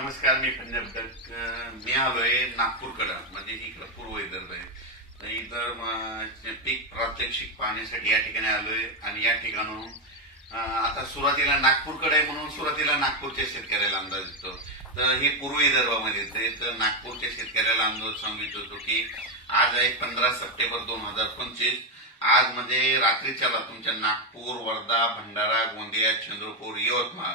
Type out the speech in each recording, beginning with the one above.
नमस्कार मी पंजाब मी आलोय नागपूरकडं म्हणजे इकडं पूर्व विदर्भ आहे. तर इतर पीक प्रात्यक्षिक पाहण्यासाठी या ठिकाणी आलोय आणि या ठिकाणून आता सुरुवातीला नागपूरकडे आहे म्हणून सुरुवातीला नागपूरच्या शेतकऱ्याला अंदाज येतो. तर हे पूर्व विदर्भामध्ये येते तर नागपूरच्या शेतकऱ्याला अंदाज सांगित होतो की आज आहे पंधरा सप्टेंबर दोन हजार पंचवीस. आज म्हणजे रात्रीच्याला तुमच्या नागपूर वर्धा भंडारा गोंदिया चंद्रपूर यवतमाळ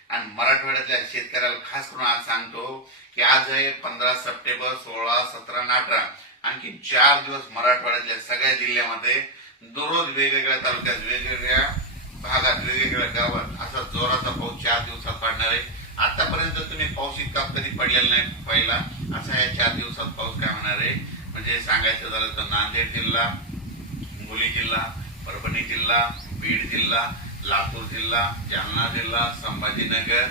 आणि मराठवाड्यातल्या शेतकऱ्याला खास करून आज सांगतो की आज आहे पंधरा सप्टेंबर सोळा सतरा आणि अठरा. आणखी चार दिवस मराठवाड्यातल्या सगळ्या जिल्ह्यामध्ये दररोज वेगवेगळ्या तालुक्यात वेगवेगळ्या भागात वेगवेगळ्या गावात असा जोराचा पाऊस चार दिवसात पडणार आहे. आतापर्यंत तुम्ही पाऊस इतका कधी पडलेला नाही पहिला. असा या चार दिवसात पाऊस काय होणार आहे? म्हणजे सांगायचं झालं तर नांदेड जिल्हा मुली जिल्हा परभणी जिल्हा बीड जिल्हा लातूर जिल्हा जालना जिल्हा संभाजीनगर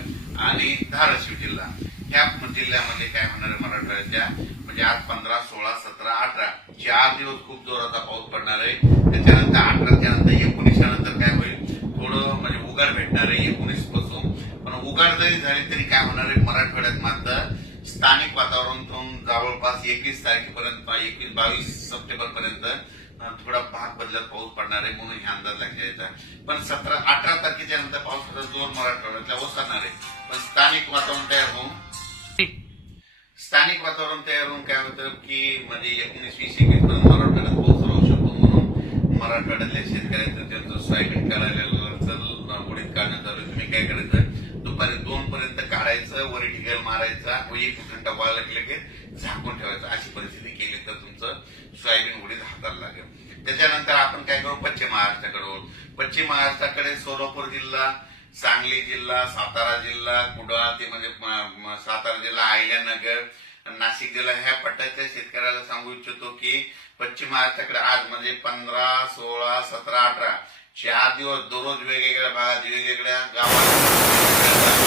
आणि धाराशिव जिल्हा. ह्या जिल्ह्यामध्ये काय होणार आहे मराठवाड्याच्या? म्हणजे आज पंधरा सोळा सतरा अठरा चार दिवस खूप जोराचा पाऊस पडणार आहे. त्याच्यानंतर अठराच्या नंतर एकोणीसच्या नंतर काय होईल? थोडं म्हणजे उघड भेटणार आहे एकोणीसपासून. पण उघड जरी झाली तरी काय होणार आहे मराठवाड्यात मात्र स्थानिक वातावरण जवळपास एकवीस तारखेपर्यंत एकवीस बावीस सप्टेंबर पर्यंत थोडा भाग बदलत पाऊस पडणार आहे म्हणून हे अंदाज लक्षात पण सतरा अठरा तारखेच्या नंतर पाऊस थोडा जोर मराठवाड्यातला ओसरणार आहे. पण स्थानिक वातावरण तयार होऊन स्थानिक वातावरण तयार होऊन काय होतं की म्हणजे एकोणीस वीस एकवीस पर्यंत मराठवाड्यात पाऊस राहू शकतो म्हणून मराठवाड्यातल्या शेतकऱ्यांचं त्यांचं सोयाबीन करायला उडीत काढण्यात आलं तुम्ही काय करायचं? दुपारी दोन पर्यंत काढायचं वरी ढिगल मारायचा व एक घंटा वाळला लागले की पश्चिम महाराष्ट्राकडे सोलापूर जिल्हा सांगली जिल्हा सातारा जिल्हा कुडाळ ते म्हणजे सातारा जिल्हा आयल्यानगर नाशिक जिल्हा ह्या पट्ट्याच्या शेतकऱ्याला सांगू इच्छितो की पश्चिम महाराष्ट्राकडे आज म्हणजे पंधरा सोळा सतरा अठरा चार दिवस दररोज वेगवेगळ्या भागात वेगवेगळ्या गावात